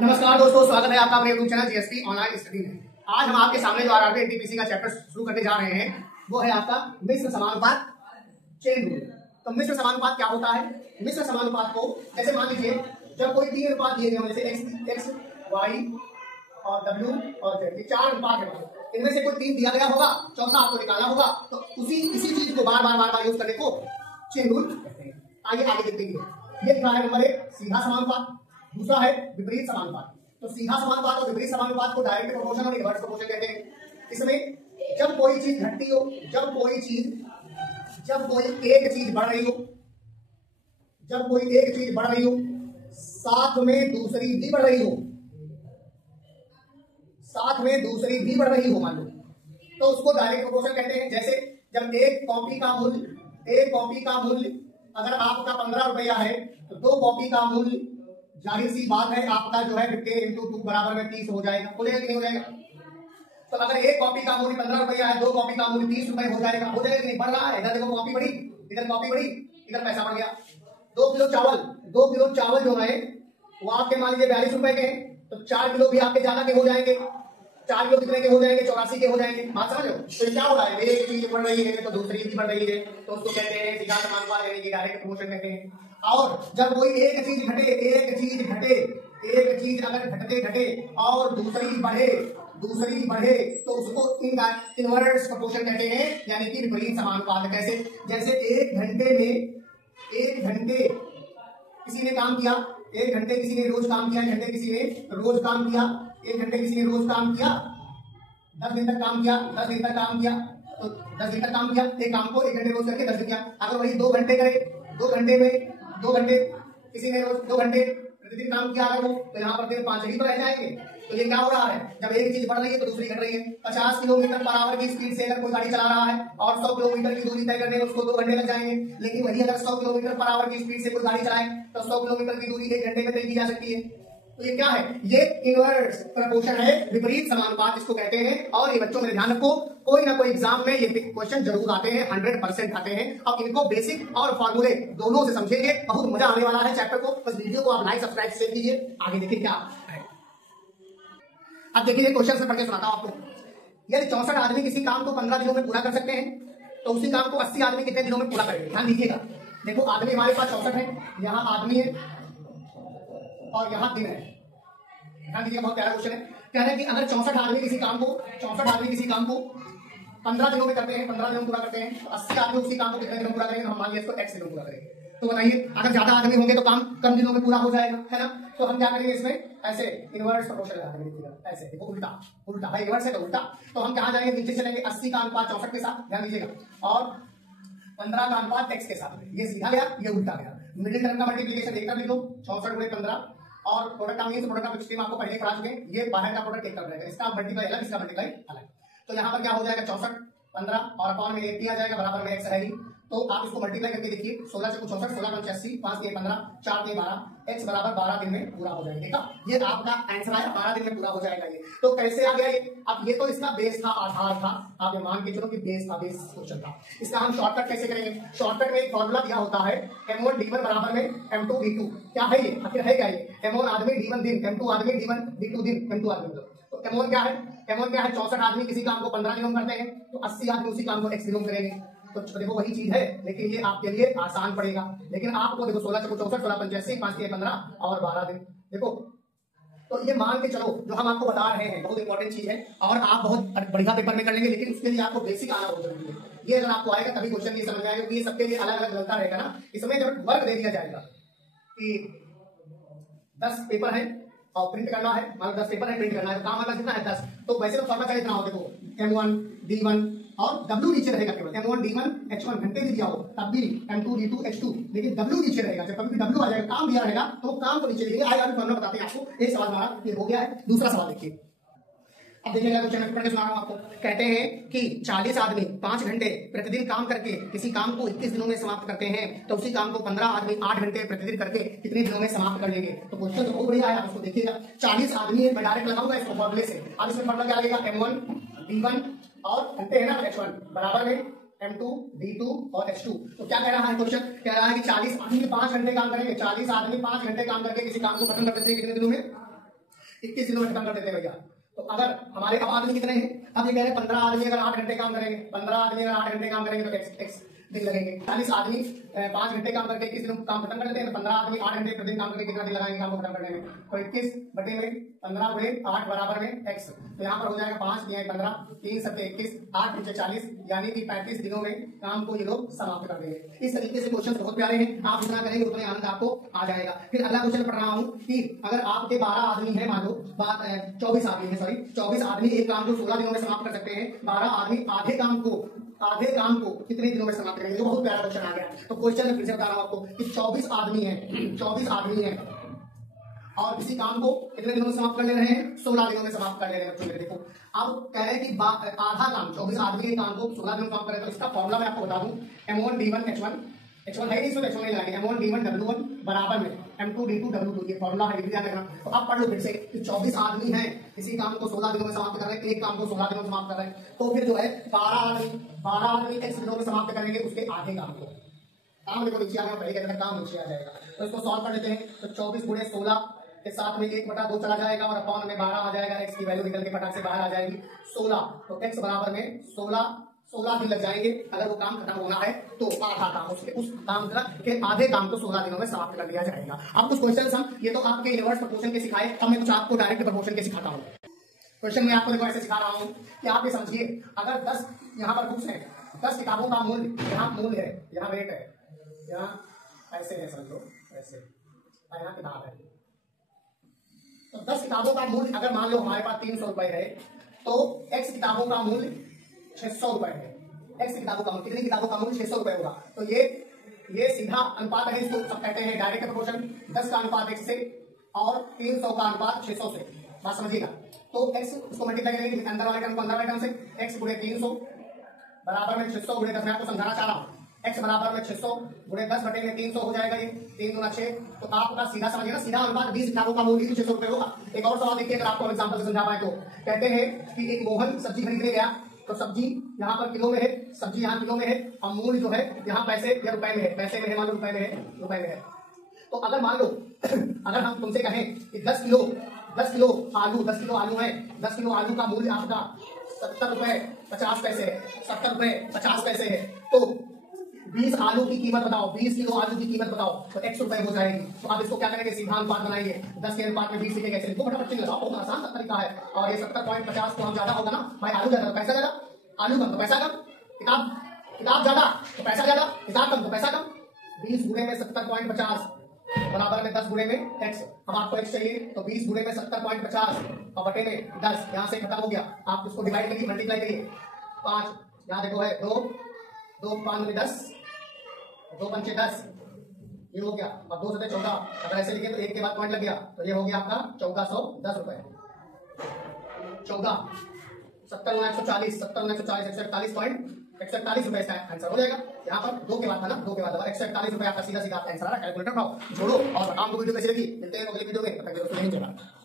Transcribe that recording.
नमस्कार दोस्तों, स्वागत है आपका अपने YouTube channel GST online study में। आज हम आपके सामने जो आरआरबी एनटीपीसी का चैप्टर शुरू करने जा रहे हैं वो है आपका मिश्र समानुपात चेन रूल। तो मिश्र समानुपात क्या होता है? मिश्र समानुपात को जैसे मान लीजिए जब कोई तीन अनुपात दिए गए, जैसे एक्स वाई और डब्ल्यू और जेड, चार अनुपात है, इनमें से कोई तीन दिया गया होगा, चौथा आपको निकालना होगा। तो इसी चीज को बार बार यूज करने को चेन रूल कहते हैं। आइए आगे देखते हैं। ये दिखा है नंबर एक सीधा समानुपात, दूसरा है विपरीत समानुपात। तो सीधा समानुपात और विपरीत समानुपात को डायरेक्ट प्रोपोर्शन और इनवर्स प्रोपोर्शन कहते हैं। इसमें जब कोई चीज घटती हो, जब कोई एक चीज बढ़ रही हो, जब कोई एक चीज बढ़ रही हो साथ में दूसरी भी बढ़ रही हो, साथ में दूसरी भी बढ़ रही हो मान लो, तो उसको डायरेक्ट प्रोपोर्शन कहते हैं। जैसे जब एक कॉपी का मूल्य अगर आपका 15 रुपया है तो दो कॉपी का मूल्य जाहिर सी बात है आपका जो है 50 × 2 बराबर में 30 हो जाएगा। हो जाएगा कि नहीं हो जाएगा? तो अगर एक कॉपी का मूल्य 15 रुपया है, दो कॉपी का मूल्य 30 रुपए हो जाएगा। हो जाएगा कि नहीं? बढ़ रहा है। इधर देखो कॉपी बढ़ी, इधर कॉपी बढ़ी, इधर पैसा बढ़ गया। 2 किलो चावल जो है वो आपके मान लीजिए 42 रुपए के हैं, तो 4 किलो भी आपके ज्यादा के हो जाएंगे। 4 किलो कितने के हो जाएंगे? 84 के हो जाएंगे। बात समझ लो? तो क्या हो रहा है? एक चीज बढ़ रही है तो दूसरी भी बढ़ रही है, तो उसको कहते हैं सीधा समानुपात, यानी कि डायरेक्ट प्रोपोर्शन कहते हैं। और जब कोई एक चीज अगर घटे और दूसरी बढ़े तो उसको इनवर्स प्रोपोर्शन कहते हैं, यानी कि विपरीत समानुपात। कैसे? जैसे एक घंटे किसी ने काम किया, 1 घंटे किसी ने रोज काम किया, 1 घंटे किसी ने रोज काम किया, 1 घंटे किसी ने रोज काम किया, 10 दिन तक काम किया, 10 दिन तक काम किया, तो 10 दिन तक काम किया, एक काम को 1 घंटे रोज करके 10 दिन किया। अगर वही 2 घंटे करे, 2 घंटे किसी ने रोज 2 घंटे प्रतिदिन काम किया अगर वो, तो यहाँ पर दिन 5 ही तो रह जाएंगे। तो ये क्या हो रहा है? जब एक चीज बढ़ रही है तो दूसरी घट रही है। 50 किलोमीटर पर आवर की स्पीड से अगर कोई गाड़ी चला रहा है और 100 किलोमीटर की दूरी तय करने में उसको 2 घंटे लग जाएंगे, लेकिन वही अगर 100 किलोमीटर पर आवर की स्पीड से कोई गाड़ी चलाए तो 100 किलोमीटर की दूरी 1 घंटे में तय की जा सकती है। तो ये क्या है? ये इनवर्स प्रोपोर्शन है, विपरीत समानुपात इसको कहते हैं। और ये बच्चों मेरे ध्यान रखो, कोई ना कोई एग्जाम में ये क्वेश्चन जरूर आते हैं, 100% आते हैं। अब इनको बेसिक और फॉर्मूले दोनों से समझेंगे, बहुत मजा आने वाला है चैप्टर को। बस वीडियो को आप लाइक सब्सक्राइब शेयर कीजिए। आगे देखिए क्या है। अब देखिए क्वेश्चन से पढ़ के सुनाता हूं आपको। यदि 64 आदमी किसी काम को 15 दिनों में पूरा कर सकते हैं तो उसी काम को 80 आदमी कितने दिनों में पूरा करेंगे? ध्यान दीजिएगा। देखो आदमी हमारे पास 64 है, यहाँ आदमी है और यहाँ दिन है। ध्यान दीजिए, बहुत प्यारा क्वेश्चन है। कह रहे हैं कि अगर 64 आदमी किसी काम को 15 दिनों में करते हैं, 15 दिनों पूरा करते हैं, तो 80 आदमी उसी काम को कितने दिनों पूरा करेंगे? हम मान लिया इसको x दिनों पूरा करेंगे। तो बताइए, अगर ज्यादा आदमी होंगे तो काम कम दिनों में पूरा हो जाएगा, है ना? तो हम क्या करेंगे इसमें? ऐसे इनवर्स प्रोपोर्शन लगा देंगे, ऐसे देखो, उल्टा भाई, इनवर्स है तो उल्टा। तो हम कहां जाएंगे? नीचे चलेंगे 80 का अनुपात 64 के साथ, ध्यान दीजिएगा, और 15 का अनुपात x के साथ। ये सीधा गया, ये उल्टा गया। मिडिल टर्म का मल्टीप्लिकेशन एक लिख लो, 64 × 15, और प्रोडक्ट का मीन्स प्रोडक्ट ऑफ एक्सट्रीम आपको पहले पढ़ा चुके हैं। ये बाहर का प्रोडक्ट एक कर रहेगा, इसका मल्टीप्लाई अलग, इसका मल्टीप्लाई अलग। तो यहाँ पर क्या हो जाएगा? 64 15 और अपॉन में 80 आ जाएगा, बराबर में x रहेगी। तो आप इसको मल्टीप्लाई करके देखिए, 16 से 64, 16 × 80, 5 × 15, 4 × 12, x बराबर 12 दिन में पूरा हो जाएगा। देखा, ये आपका आंसर आया, 12 दिन में पूरा हो जाएगा। ये तो कैसे आ गया ये? अब ये तो इसका बेस था, आधार था, आप ये मान के चलो कि बेस था, बेस क्वेश्चन था। इसका हम शॉर्टकट कैसे करेंगे? शॉर्टकट में एक फॉर्मूला दिया होता है, m1 d1 बराबर में m2 d2। क्या है ये? आखिर है क्या ये? m1 आदमी d1 दिन, m2 आदमी d1 d2 दिन, m2 आदमी। तो m1 क्या है? m1 क्या है? 64 आदमी किसी काम को 15 दिनों में करते हैं, तो 80 आदमी उसी काम को x दिनों में करेंगे। तो देखो वही चीज है, लेकिन ये आपके लिए आसान पड़ेगा। लेकिन आपको देखो 16 × 64, 16 × 85, 5 × 15 और 12 दिन। देखो, तो ये मान के चलो, जो हम आपको बता रहे हैं बहुत इंपॉर्टेंट चीज है, और आप बहुत बढ़िया पेपर में कर लेंगे, लेकिन उसके लिए आपको बेसिक आना बहुत जरूरी है। ये अगर आपको आएगा तभी क्वेश्चन ये समझ में आएगा, क्योंकि ये सबके लिए अलग अलग बनता रहेगा ना। इसमें जब वर्क दे दिया जाएगा कि 10 पेपर है और प्रिंट करना है, मतलब 10 पेपर है, प्रिंट करना है, तो काम वाला कितना है? 10। तो वैसे तो फॉर्मूला चाहिए इतना हो, देखो m1 d1 और w नीचे रहेगा केवल, m1 d1 h1 घंटे भी दिया हो तब भी m2 d2 h2, लेकिन w नीचे रहेगा। जब कभी भी w आ जाएगा, काम दिया रहेगा, तो काम को नीचे लिखेंगे। आगे फॉर्मूला बताते हैं आपको। एक सवाल हमारा ये हो गया है। दूसरा सवाल देखिए, अब देखिएगा क्वेश्चन में पढ़ के सुना रहा हूं आपको। कहते हैं कि 40 आदमी 5 घंटे प्रतिदिन काम करके किसी काम को 21 दिनों में समाप्त करते हैं, तो उसी काम को 15 आदमी 8 घंटे प्रतिदिन करके कितने दिनों में समाप्त कर लेंगे? तो क्वेश्चन तो बहुत बढ़िया है, उसको देखिएगा। 40 आदमी मैं डायरेक्ट लगाऊंगा इसको फॉर्मूले से। अब इसमें फॉर्मूला क्या लगेगा? m1 d1 और घंटे है ना h1 बराबर में m2 d2 और h2। तो क्या कह रहा है क्वेश्चन? कह रहा है कि 40 आदमी 5 घंटे काम करेंगे, 40 आदमी 5 घंटे काम करके किसी काम को खत्म कर देते हैं कितने दिनों में? 21 दिनों में खत्म कर देते हैं भैया। तो अगर हमारे अब आदमी कितने हैं, अब ये कह रहे हैं 15 आदमी अगर 8 घंटे काम करेंगे, 15 आदमी अगर 8 घंटे काम करेंगे तो x दिन लगेंगे। 40 आदमी 5 घंटे काम करके 21 दिन काम खत्म कर देते हैं। 15 आदमी 8 घंटे प्रतिदिन काम करके कितना दिन लगाएंगे काम को खत्म करने में? तो 21 बटे में 15 गुणे 8 बराबर में x। तो यहाँ पर हो जाएगा 5 दिया 15, 3 सबके 21, 8 नीचे 40, यानी कि 35 दिनों में काम को ये लोग समाप्त कर देंगे। इस तरीके से क्वेश्चन बहुत प्यारे हैं, आप जितना करेंगे उतना आनंद आपको आ जाएगा। फिर अगला क्वेश्चन पढ़ रहा हूँ कि अगर आपके 12 आदमी है, मान लो 24 आदमी है, सॉरी 24 आदमी एक काम को 16 दिनों में समाप्त कर सकते हैं, 12 आदमी आधे काम को कितने दिनों में समाप्त करेंगे? बहुत प्यारा क्वेश्चन आ गया। तो क्वेश्चन में फिर से बता रहा हूं आपको कि 24 आदमी है और किसी काम को कितने दिनों में समाप्त कर ले रहे हैं? 16 दिनों में समाप्त कर ले रहे हैं। बच्चों मेरे देखो, अब कह रहे हैं कि आधा काम 24 आदमी एक काम को 16 दिनों में समाप्त करें। तो इसका फॉर्मूला मैं आपको बता दूं, m1 d1 h1 है नहीं, इसमें h1 नहीं लगाएंगे, m1 d1 w1 बराबर में m2 d2 w2, ये फॉर्मूला है, ध्यान रखना। तो अब पढ़ लो फिर से कि 24 आदमी हैं, किसी काम को 16 दिनों में समाप्त कर रहे हैं, एक काम को 16 दिनों में समाप्त कर रहे हैं। तो फिर जो है 12 आदमी x दिनों में समाप्त करेंगे उसके आधे काम को। काम देखो नीचे आ गया, पहले कहते थे काम नीचे आ जाएगा। तो इसको सॉल्व कर लेते हैं। तो 24 गुणे 16 के साथ में 1/2 चला जाएगा और अपॉन में 12 आ जाएगा। x की वैल्यू निकल के फटाक से बाहर आ जाएगी 16। तो x बराबर में 16 दिन लग जाएंगे अगर वो काम खत्म होना है तो आधा काम उस काम के आधे काम को 16 दिनों में समाप्त कर दिया जाएगा। अब कुछ क्वेश्चन हम ये तो आपके इनवर्स प्रपोर्शन के सिखाए, अब मैं कुछ आपको डायरेक्ट प्रपोर्शन के सिखाता हूँ। क्वेश्चन में आपको देखो ऐसे सिखा रहा हूँ कि आप ये समझिए, अगर 10 यहाँ पर बुक्स है, 10 किताबों का मूल्य, यहाँ मूल्य है, यहाँ रेट है, यहाँ ऐसे है, समझो ऐसे, यहाँ किताब है। तो 10 किताबों का मूल्य अगर मान लो हमारे पास 300 रुपए है तो x किताबों का मूल्य 600 रुपए है। x किताबों का मूल्य, कितनी किताबों का मूल्य? 600 रुपए होगा। तो ये सीधा अनुपात है, इसको सब कहते हैं डायरेक्ट प्रोपोर्शन। 10 का अनुपात x से और 300 का अनुपात 600 से, बात समझिएगा। तो x उसको मल्टीप्लाई करेंगे अंदर वाले टर्म को अंदर वाले टर्म से, x गुणे 300 बराबर में 600 गुणे 10। मैं आपको समझाना चाह रहा हूँ, x बराबर में 600 गुणे 10 बटे में 300 हो जाएगा, ये 3 दूना 6। तो आपका सीधा समझिएगा, सीधा अनुपात 20 किताबों का मूल्य 600 रुपए होगा। एक और सवाल देखिए, अगर आपको एग्जांपल से समझा पाए तो कहते हैं कि एक मोहन सब्जी खरीदने गया, तो सब्जी यहाँ पर किलो में है, सब्जी यहाँ किलो में है और मूल्य जो है यहाँ पैसे या रुपए में है, पैसे में है, मान लो रुपए में है, रुपए में है। तो अगर मान लो अगर हम तुमसे कहें कि 10 किलो आलू है, 10 किलो आलू का मूल्य आपका 70 रुपए 50 पैसे है, 70 रुपए 50 पैसे है, तो 20 आलू की कीमत बताओ, 20 किलो आलू की कीमत बताओ, तो x रुपए हो जाएगी। तो आप इसको क्या करेंगे? सीधा अनुपात बनाएंगे, 10 के अनुपात में 20 लिखेंगे, कैसे लिखो? फटाफट चिन्ह लगाओ, बहुत आसान तरीका है। और ये 70.50 तो हम ज्यादा होगा ना भाई, आलू ज्यादा तो पैसा ज्यादा, आलू कम तो पैसा कम, किताब ज्यादा तो पैसा ज्यादा, किताब कम तो पैसा कम। 20 गुणे में 70.50 बराबर में 10 गुणे में x। अब आपको x चाहिए तो 20 गुणे में 70.50 और बटे में 10, यहाँ से खत्म हो गया। आप इसको डिवाइड करिए, मल्टीप्लाई करिए, 5 यहाँ देखो है 2 5 में 10, 2 पंचे 10, ये हो गया। और 2 से 14, अगर ऐसे लिखे तो 1 के बाद पॉइंट लग गया, तो ये हो गया आपका 1410 रुपए। 14 70 गुना 140, 70 गुना 140, 148 रुपए इसका आंसर हो जाएगा। यहाँ पर 2 के बाद था ना, 2 के बाद 148 रुपए आपका सीधा आंसर आ रहा है। कैलकुलेटर उठाओ, जोड़ो और बताओ वीडियो कैसी लगी। मिलते हैं अगली वीडियो में, तब तक के लिए।